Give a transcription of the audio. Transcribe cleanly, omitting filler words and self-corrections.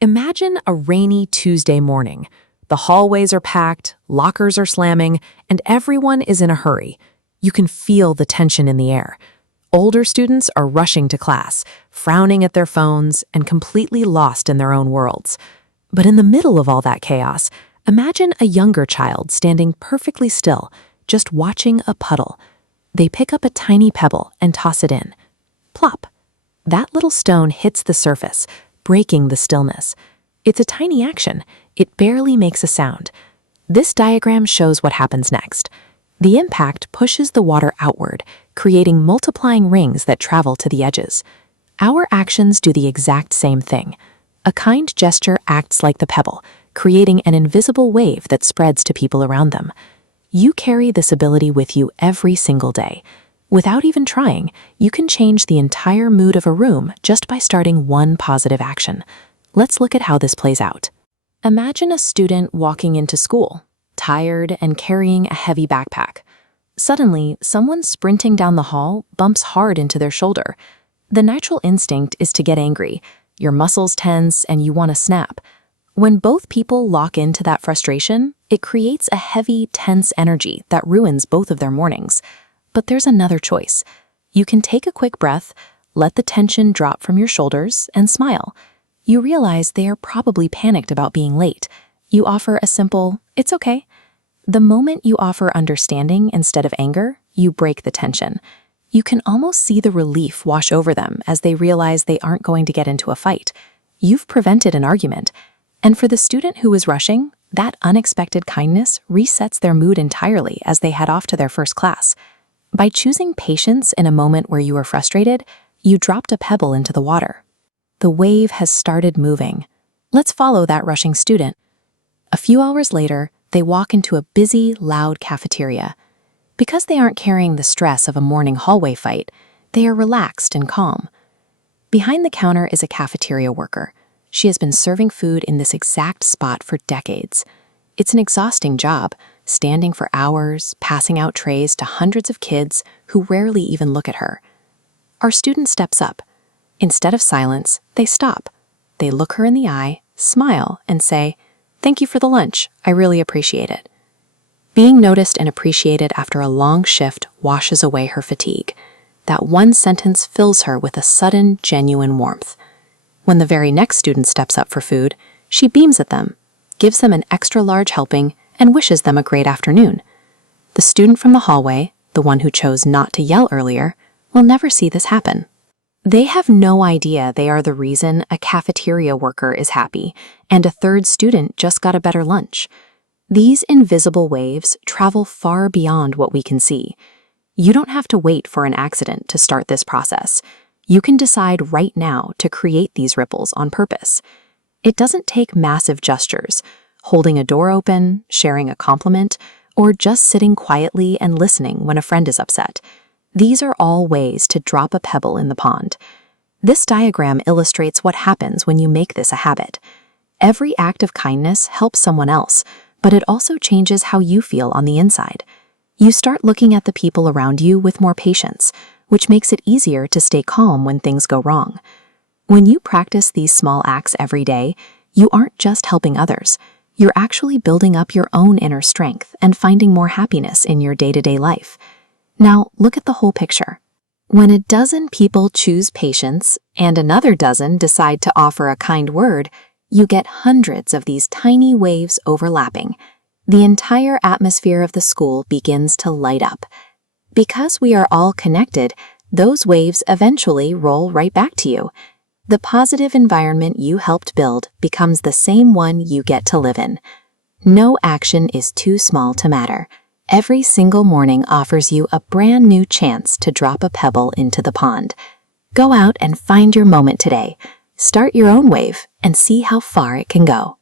Imagine a rainy Tuesday morning. The hallways are packed, lockers are slamming, and everyone is in a hurry. You can feel the tension in the air. Older students are rushing to class, frowning at their phones, and completely lost in their own worlds. But in the middle of all that chaos, imagine a younger child standing perfectly still, just watching a puddle. They pick up a tiny pebble and toss it in. Plop! That little stone hits the surface, breaking the stillness. It's a tiny action. It barely makes a sound. This diagram shows what happens next. The impact pushes the water outward, creating multiplying rings that travel to the edges. Our actions do the exact same thing. A kind gesture acts like the pebble, creating an invisible wave that spreads to people around them. You carry this ability with you every single day. Without even trying, you can change the entire mood of a room just by starting one positive action. Let's look at how this plays out. Imagine a student walking into school, tired and carrying a heavy backpack. Suddenly, someone sprinting down the hall bumps hard into their shoulder. The natural instinct is to get angry. Your muscles tense and you want to snap. When both people lock into that frustration, it creates a heavy, tense energy that ruins both of their mornings. But there's another choice. You can take a quick breath, let the tension drop from your shoulders, and smile. You realize they are probably panicked about being late. You offer a simple, "It's okay." The moment you offer understanding instead of anger, you break the tension. You can almost see the relief wash over them as they realize they aren't going to get into a fight. You've prevented an argument. And for the student who is rushing, that unexpected kindness resets their mood entirely as they head off to their first class. By choosing patience in a moment where you are frustrated, you dropped a pebble into the water. The wave has started moving. Let's follow that rushing student. A few hours later, they walk into a busy, loud cafeteria. Because they aren't carrying the stress of a morning hallway fight, they are relaxed and calm. Behind the counter is a cafeteria worker. She has been serving food in this exact spot for decades. It's an exhausting job, standing for hours, passing out trays to hundreds of kids who rarely even look at her. Our student steps up. Instead of silence, they stop. They look her in the eye, smile, and say, "Thank you for the lunch. I really appreciate it." Being noticed and appreciated after a long shift washes away her fatigue. That one sentence fills her with a sudden, genuine warmth. When the very next student steps up for food, she beams at them, gives them an extra large helping, and wishes them a great afternoon. The student from the hallway, the one who chose not to yell earlier, will never see this happen. They have no idea they are the reason a cafeteria worker is happy and a third student just got a better lunch. These invisible waves travel far beyond what we can see. You don't have to wait for an accident to start this process. You can decide right now to create these ripples on purpose. It doesn't take massive gestures, holding a door open, sharing a compliment, or just sitting quietly and listening when a friend is upset. These are all ways to drop a pebble in the pond. This diagram illustrates what happens when you make this a habit. Every act of kindness helps someone else, but it also changes how you feel on the inside. You start looking at the people around you with more patience, which makes it easier to stay calm when things go wrong. When you practice these small acts every day, you aren't just helping others. You're actually building up your own inner strength and finding more happiness in your day-to-day life. Now, look at the whole picture. When a dozen people choose patience and another dozen decide to offer a kind word, you get hundreds of these tiny waves overlapping. The entire atmosphere of the school begins to light up. Because we are all connected, those waves eventually roll right back to you. The positive environment you helped build becomes the same one you get to live in. No action is too small to matter. Every single morning offers you a brand new chance to drop a pebble into the pond. Go out and find your moment today. Start your own wave and see how far it can go.